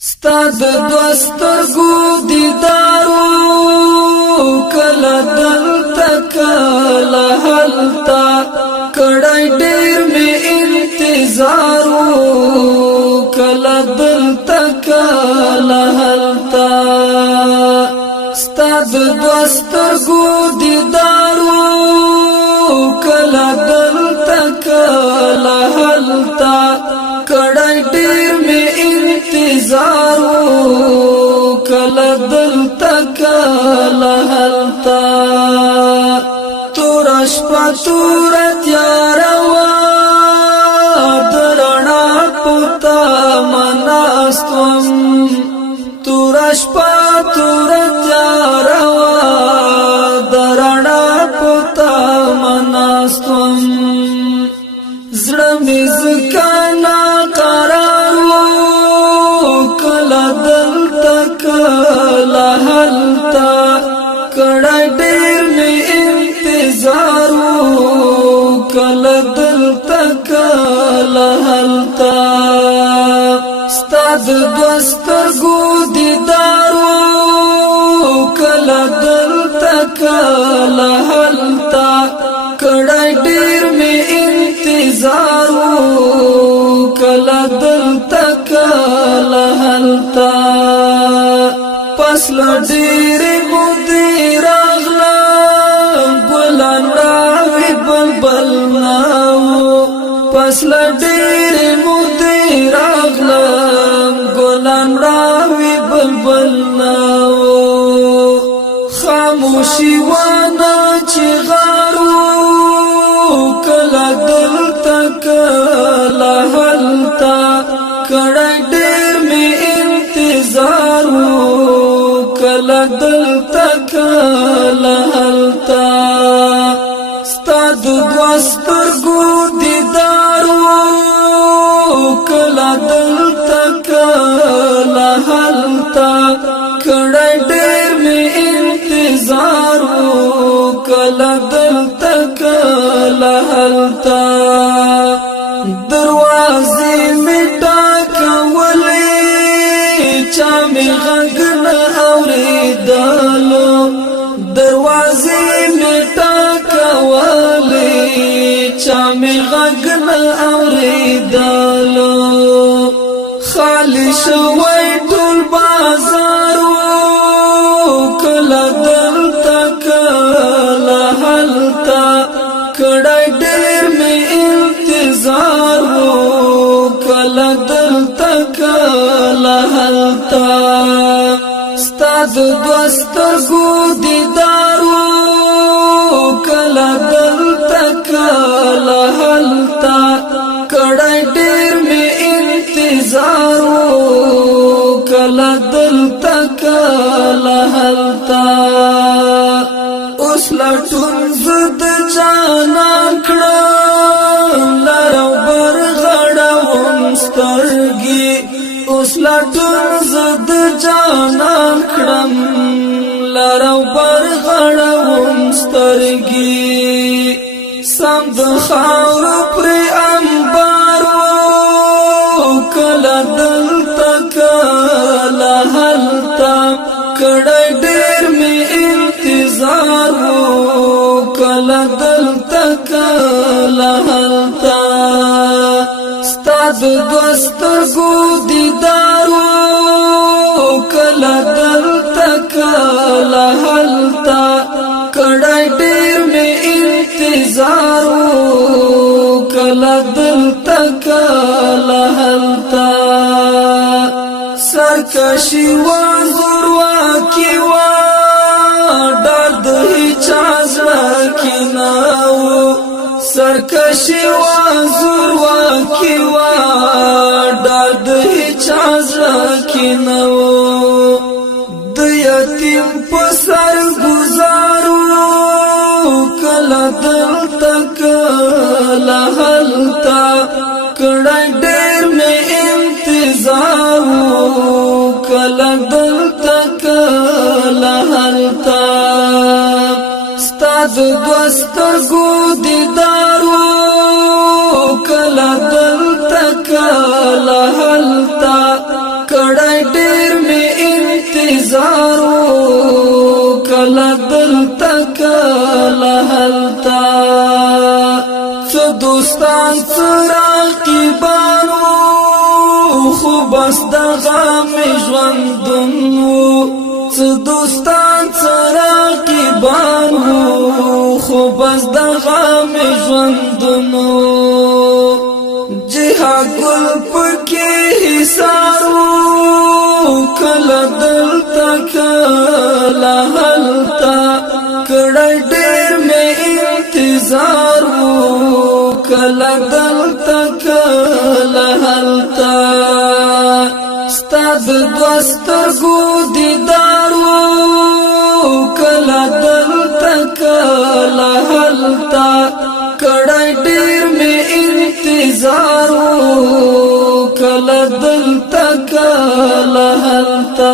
ستاد دوسترگو دیدارو کلا دلتا کلا حلتا کڑای دیر میں انتظارو کلا دلتا کلا حلتا ستاد دوسترگو دیدارو کلا دلتا کلا حلتا کڑای دیر میں انتظارو کلا دلتا کلا حلتا تورش پا تورت یاروا درنا پوتا مناستم تورش پا تورت یاروا درنا پوتا مناستم زړه زکانا قرارو کلا دلتا کلا حلتا کڑا دیر میں انتظارو کلا دلتا کلا حلتا ستاد دوسترگو دیدارو کلا دلتا کلا حلتا کڑا دیر میں انتظارو کلا دلتا کلا حلتا پس لدیر مدیر اغلام گلان راوی بلبل ناو پس لدیر مدیر اغلام گلان راوی بلبل ناو خاموشی وانا چی غارو کلا دلتا کلا حلتا کڑا دیر میں انتظارو کلا دلتا کلا حلتا ستاد دوسترگو دیدارو کلا دلتا کلا حلتا کڑا دیر میں انتظارو کلا دلتا کلا حلتا دروازی مٹا کولی چامی غگن اوری دالو دروازی مٹا کولی چامی غگن اوری دالو خالی شوی ټول بازارو کلا دلتا کلا حلتا کڑای دیر میں انتظارو کلا دلتا کلا حلتا ستاد دوسترگو دیدارو کلا دلتا کلا حلتا کڑای دیر میں انتظارو کلا دلتا کلا حلتا اس لٹون زد جانان کړم لارو بر غړوم سترګي اوس لټون زد جانان کړم لارو بر غړوم سترګي سم د خاور پر انبارو کلا دلتا کلا حلتا کړه ډېر می انتظارو کلا دلتا کلا حلتا ستاد دوسترگو دیدارو کلا دلتا کلا حلتا کڑای دیر میں انتظارو کلا دلتا کلا حلتا سرکشی وانزور واکی ڈرد ہی چازر کی ناو سرکشی وانزور واکی ڈرد ہی چازر کی ناو دیتیم پسر گزارو کلا دلتا کلا حلتا کڑای دیر میں انتظارو کلا دلتا کلا حلتا ستاد دوسترگو دیدارو کلا دلتا کلا حلتا کڑای کلا دلتا کلا حلتا څه دوستان څه راقیبانو خو بس د غم ژوندونو څه دوستان څه راقیبانو خو بس د غم ژوندونو جهاد ګل پکې حصارو کله دلتا کله هلتا کړه ډېر مې انتظار کله دلتا کله هلتا ستاد دوسترګو دیدارو کله دلتا کله هلتا کړه ډېر مې انتظار کله دلتا کله هلتا